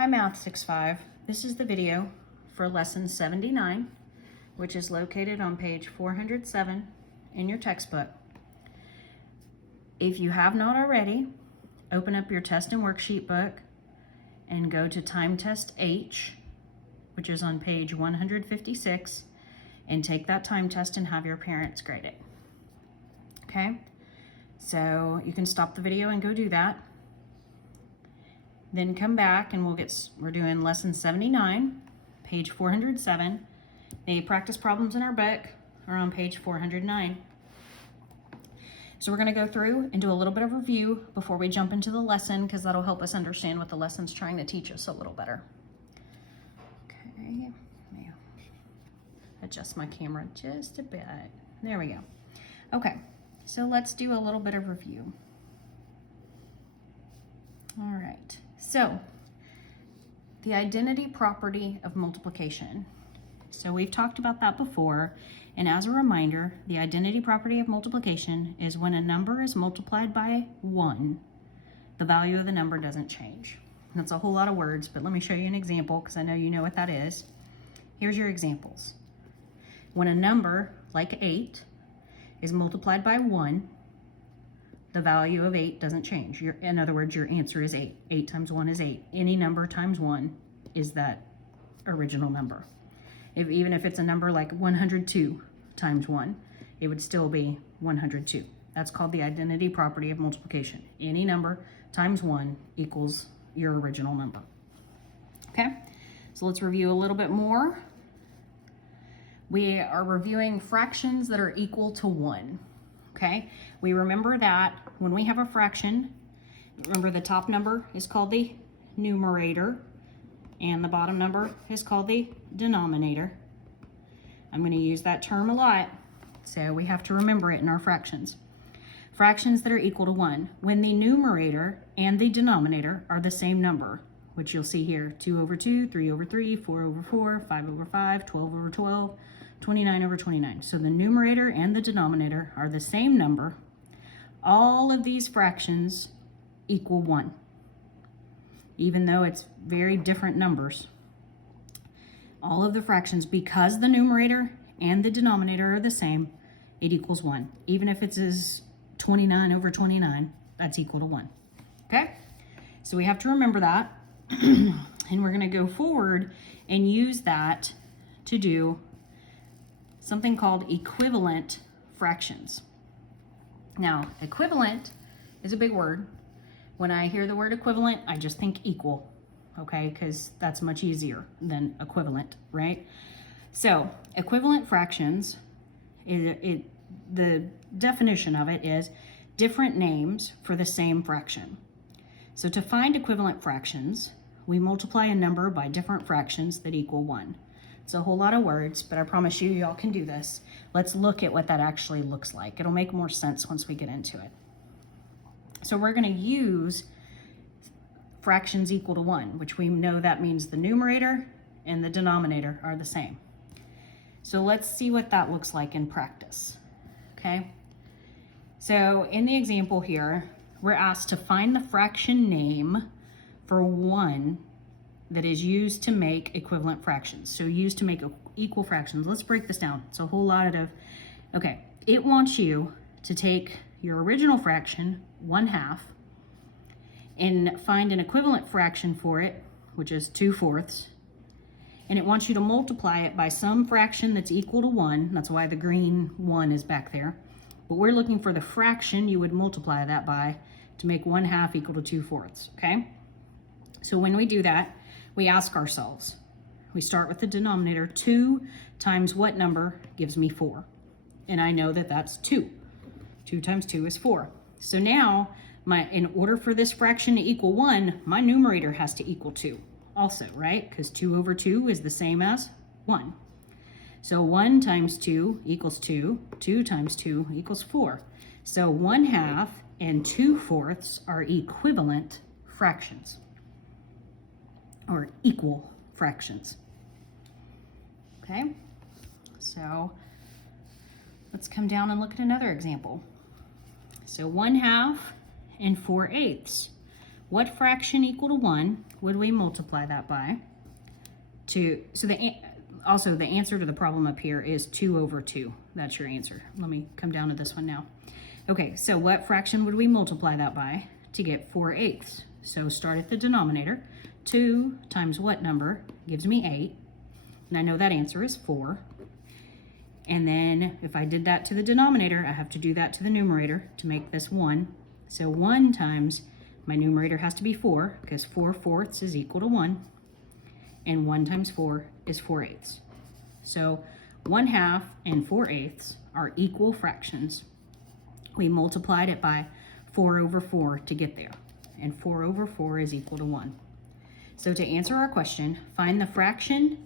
Hi Math 6-5. This is the video for lesson 79, which is located on page 407 in your textbook. If you have not already, open up your test and worksheet book and go to time test H, which is on page 156, and take that time test and have your parents grade it. Okay, so you can stop the video and go do that. Then come back and we're doing lesson 79, page 407. The practice problems in our book are on page 409. So we're going to go through and do a little bit of review before we jump into the lesson, because that'll help us understand what the lesson's trying to teach us a little better. Okay, let me adjust my camera just a bit. There we go. Okay, so let's do a little bit of review. All right, so the identity property of multiplication. So we've talked about that before, and as a reminder, the identity property of multiplication is when a number is multiplied by 1, the value of the number doesn't change. That's a whole lot of words, but let me show you an example because I know you know what that is. Here's your examples. When a number, like 8, is multiplied by 1, the value of 8 doesn't change. In other words, your answer is 8. 8 times 1 is 8. Any number times 1 is that original number. Even if it's a number like 102 times 1, it would still be 102. That's called the identity property of multiplication. Any number times 1 equals your original number. Okay, so let's review a little bit more. We are reviewing fractions that are equal to 1. Okay, we remember that when we have a fraction, remember the top number is called the numerator and the bottom number is called the denominator. I'm going to use that term a lot, so we have to remember it in our fractions. Fractions that are equal to 1, when the numerator and the denominator are the same number, which you'll see here, 2 over 2, 3 over 3, 4 over 4, 5 over 5, 12 over 12, 29 over 29. So the numerator and the denominator are the same number. All of these fractions equal 1, even though it's very different numbers. All of the fractions, because the numerator and the denominator are the same, it equals 1. Even if it is 29 over 29, that's equal to 1. Okay? So we have to remember that. And we're going to go forward and use that to do something called equivalent fractions. Now, equivalent is a big word. When I hear the word equivalent, I just think equal, okay? Because that's much easier than equivalent, right? So, equivalent fractions, the definition of it is different names for the same fraction. So to find equivalent fractions, we multiply a number by different fractions that equal 1. It's a whole lot of words, but I promise you, y'all can do this. Let's look at what that actually looks like. It'll make more sense once we get into it. So we're going to use fractions equal to 1, which we know that means the numerator and the denominator are the same. So let's see what that looks like in practice. Okay? So in the example here, we're asked to find the fraction name for 1 that is used to make equivalent fractions. So used to make equal fractions. Let's break this down. It's a whole lot of, okay, it wants you to take your original fraction, 1/2, and find an equivalent fraction for it, which is 2/4, and it wants you to multiply it by some fraction that's equal to 1. That's why the green 1 is back there. But we're looking for the fraction you would multiply that by to make 1/2 equal to 2/4, okay? So when we do that, we ask ourselves, we start with the denominator, 2 times what number gives me 4? And I know that that's 2. 2 times 2 is 4. So now, in order for this fraction to equal 1, my numerator has to equal 2 also, right? Because 2 over 2 is the same as 1. So 1 times 2 equals 2. 2 times 2 equals 4. So 1/2 and 2/4 are equivalent fractions, or equal fractions. Okay, so let's come down and look at another example. So 1/2 and 4/8. what fraction equal to 1 would we multiply that by? Also, the answer to the problem up here is 2 over 2. That's your answer. Let me come down to this one now. Okay, so what fraction would we multiply that by to get 4/8? So start at the denominator. 2 times what number gives me 8? And I know that answer is 4. And then if I did that to the denominator, I have to do that to the numerator to make this 1. So 1 times, my numerator has to be 4, because 4/4 is equal to 1. And 1 times 4 is 4/8. So 1/2 and 4/8 are equal fractions. We multiplied it by 4 over 4 to get there. And 4 over 4 is equal to 1. So to answer our question, find the fraction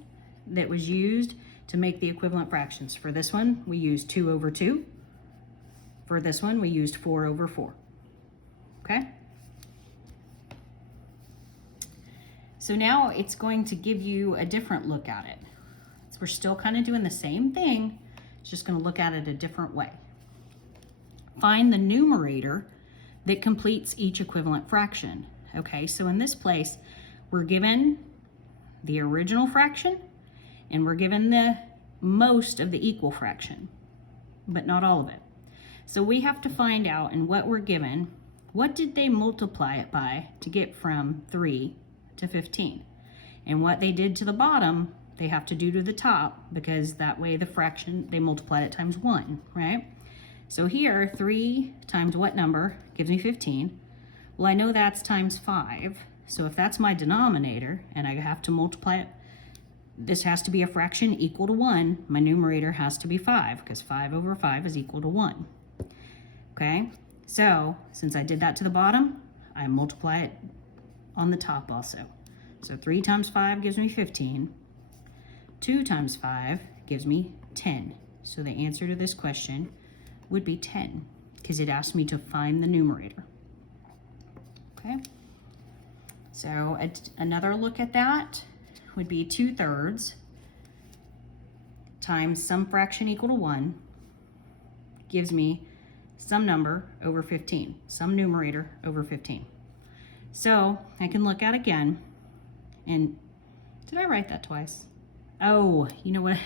that was used to make the equivalent fractions. For this one, we used 2 over 2. For this one, we used 4 over 4. Okay? So now it's going to give you a different look at it. So we're still kind of doing the same thing, it's just going to look at it a different way. Find the numerator that completes each equivalent fraction. Okay, so in this place, we're given the original fraction and we're given the most of the equal fraction, but not all of it. So we have to find out in what we're given, what did they multiply it by to get from 3 to 15? And what they did to the bottom, they have to do to the top, because that way the fraction, they multiplied it times 1, right? So here, 3 times what number gives me 15? Well, I know that's times 5. So if that's my denominator, and I have to multiply it, this has to be a fraction equal to 1. My numerator has to be 5, because 5 over 5 is equal to 1. Okay, so since I did that to the bottom, I multiply it on the top also. So 3 times 5 gives me 15. 2 times 5 gives me 10. So the answer to this question would be 10, because it asked me to find the numerator. Okay, so another look at that would be 2/3 times some fraction equal to 1 gives me some number over 15, some numerator over 15. So I can look at again, and did I write that twice? Oh, you know what?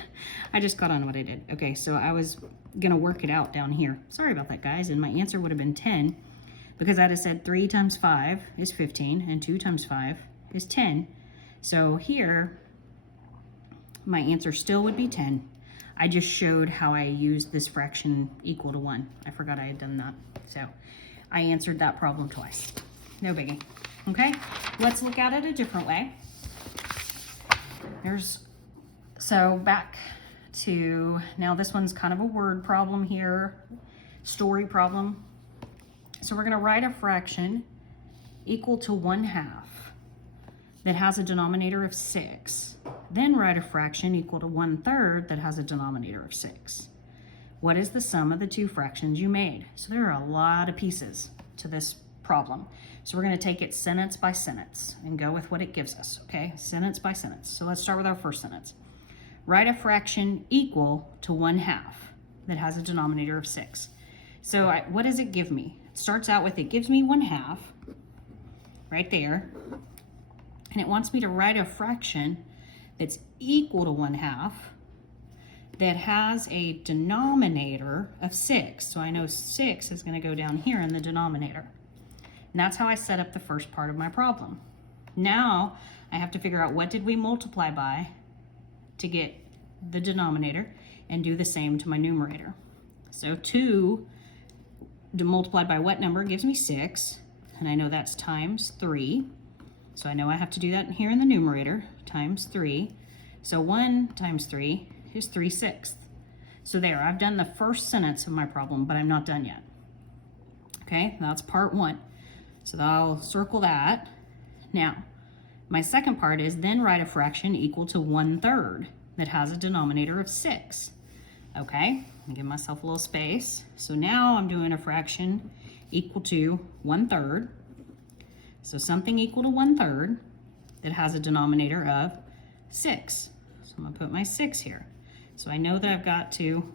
I just got on what I did. Okay, so I was gonna work it out down here. Sorry about that, guys. And my answer would have been 10, because I'd have said 3 times 5 is 15, and 2 times 5 is 10. So here, my answer still would be 10. I just showed how I used this fraction equal to 1. I forgot I had done that. So I answered that problem twice. No biggie. Okay, let's look at it a different way. So back to, now this one's kind of a word problem here, story problem. So we're gonna write a fraction equal to 1/2 that has a denominator of 6. Then write a fraction equal to 1/3 that has a denominator of 6. What is the sum of the two fractions you made? So there are a lot of pieces to this problem. So we're going to take it sentence by sentence and go with what it gives us, okay? Sentence by sentence. So let's start with our first sentence. Write a fraction equal to 1/2 that has a denominator of 6. So what does it give me? It starts out with, it gives me 1/2 right there. And it wants me to write a fraction that's equal to 1/2 that has a denominator of 6. So I know 6 is going to go down here in the denominator. And that's how I set up the first part of my problem. Now I have to figure out what did we multiply by to get the denominator, and do the same to my numerator. So 2 multiplied by what number gives me 6, and I know that's times 3. So I know I have to do that here in the numerator, times 3. So 1 times 3 is 3/6. So there, I've done the first sentence of my problem, but I'm not done yet. Okay, that's part 1. So I'll circle that. Now, my second part is then write a fraction equal to 1/3 that has a denominator of 6. Okay, I'll give myself a little space. So now I'm doing a fraction equal to 1/3. So something equal to 1/3 that has a denominator of 6. So I'm gonna put my 6 here. So I know that I've got to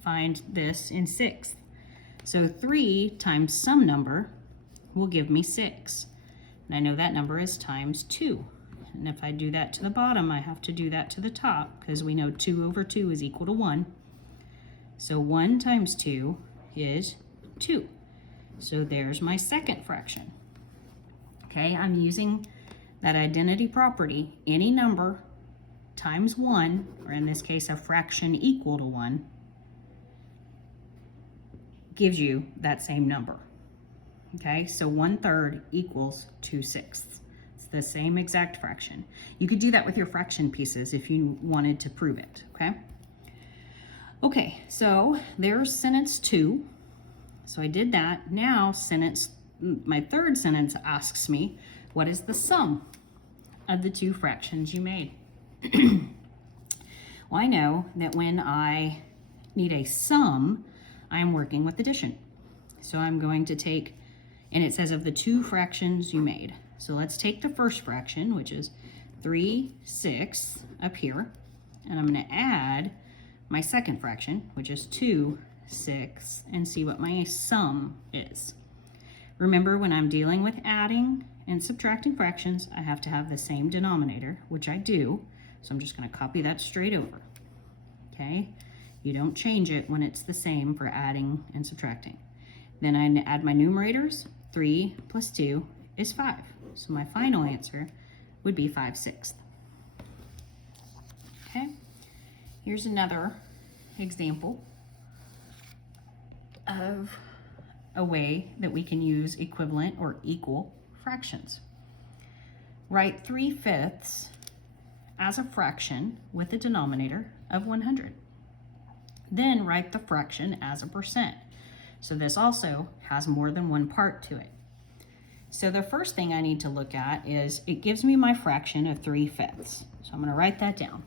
find this in 6. So 3 times some number will give me 6. And I know that number is times 2. And if I do that to the bottom, I have to do that to the top because we know 2 over 2 is equal to 1. So 1 times 2 is 2. So there's my second fraction. Okay, I'm using that identity property. Any number times 1, or in this case, a fraction equal to 1, gives you that same number. Okay, so 1/3 equals 2/6. It's the same exact fraction. You could do that with your fraction pieces if you wanted to prove it, okay? Okay, so there's sentence 2. So I did that. Now my third sentence asks me, what is the sum of the 2 fractions you made? Well, I know that when I need a sum, I'm working with addition. So I'm going to take, and it says of the 2 fractions you made. So let's take the first fraction, which is 3/6 up here, and I'm going to add my second fraction, which is 2/6, and see what my sum is. Remember, when I'm dealing with adding and subtracting fractions, I have to have the same denominator, which I do. So I'm just going to copy that straight over. Okay? You don't change it when it's the same for adding and subtracting. Then I add my numerators. 3 plus 2 is 5. So my final answer would be 5/6. Okay? Here's another example of a way that we can use equivalent or equal fractions. Write 3/5 as a fraction with a denominator of 100. Then write the fraction as a percent. So this also has more than one part to it. So the first thing I need to look at is it gives me my fraction of 3/5. So I'm going to write that down.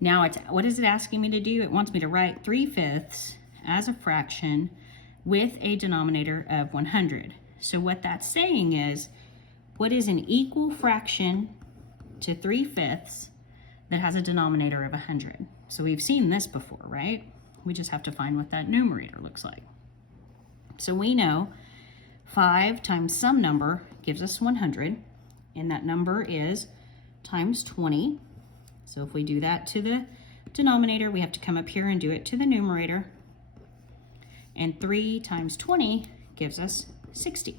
Now, what is it asking me to do? It wants me to write 3/5 as a fraction with a denominator of 100. So what that's saying is, what is an equal fraction to 3/5 that has a denominator of 100? So we've seen this before, right? We just have to find what that numerator looks like. So we know 5 times some number gives us 100, and that number is times 20. So if we do that to the denominator, we have to come up here and do it to the numerator. And 3 times 20 gives us 60.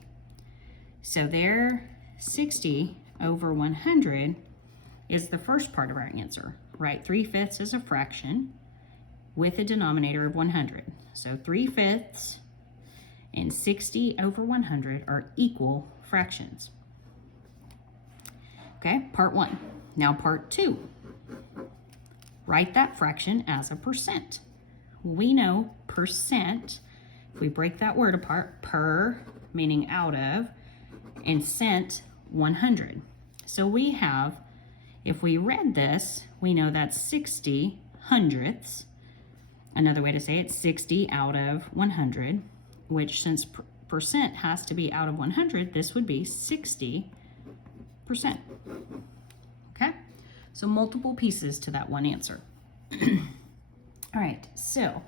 So there, 60 over 100 is the first part of our answer. Write 3/5 as a fraction with a denominator of 100. So 3/5 and 60 over 100 are equal fractions. Okay, part 1. Now part 2. Write that fraction as a percent. We know percent, if we break that word apart, per meaning out of, and cent, 100. So we have, if we read this, we know that's 60 hundredths. Another way to say it, 60 out of 100, which since percent has to be out of 100, this would be 60%. Okay? So multiple pieces to that one answer. All right, so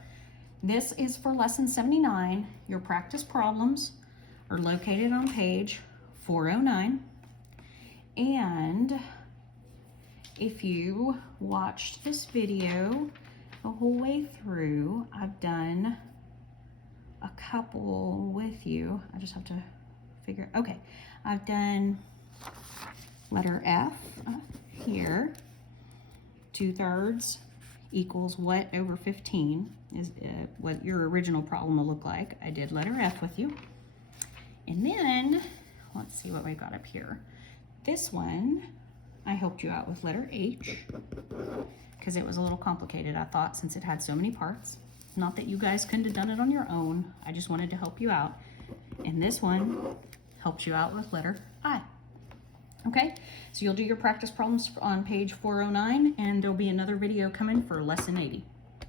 this is for lesson 79. Your practice problems are located on page 409. And if you watched this video the whole way through, I've done a couple with you. I just have to figure, okay. I've done letter F here. 2/3 equals what over 15 is what your original problem will look like. I did letter F with you. And then, let's see what we got up here. This one, I helped you out with letter H because it was a little complicated, I thought, since it had so many parts. Not that you guys couldn't have done it on your own. I just wanted to help you out. And this one helped you out with letter I. Okay, so you'll do your practice problems on page 409, and there'll be another video coming for lesson 80.